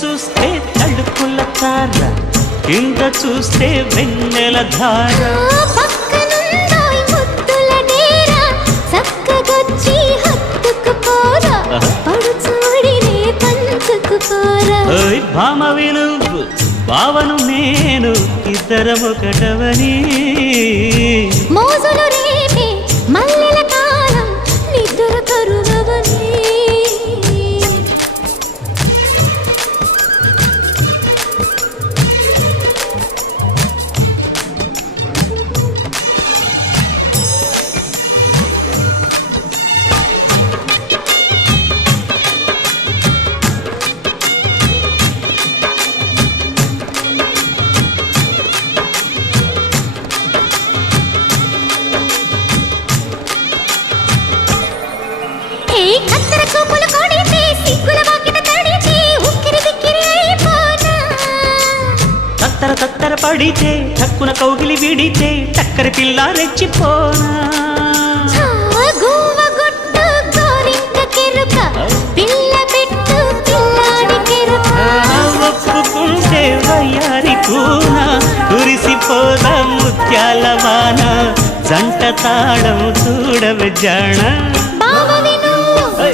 చూస్తే తడుపుల తార, కింద చూస్తే వెన్నెల ధార. పక్కనుందోయ్ ముద్దుల డేరా, చక్కగొచ్చి హత్తుకుపోరా, పడుచూడినే పంచుకుపోరా. ఓయ్ భామవి నువ్వు, భావను నేను, ఇద్దరమొకటవని. మోజులు రేపే మల్లెల కాలం, నిద్ర కరుగవని. కత్తెర చూపులు కొడితే, సిగ్గుల వాకిట తడితే, ఉక్కిరి బిక్కిరి అయిపోనా. తత్తర తత్తర పడితే, తక్కున కౌగిలి విడితే, చక్కరి పిల్ల రెచ్చిపోనా. గువ్వ గుట్టు గోరింక కెరుక, పిల్ల పెట్టు పిల్లాడి కెరుక. ఒప్పుకుంటే వయ్యారి కూన, కురిసిపోదా ముత్యాల వాన. జంట తాళం చూడవే జాణ. బావవి నువ్వు,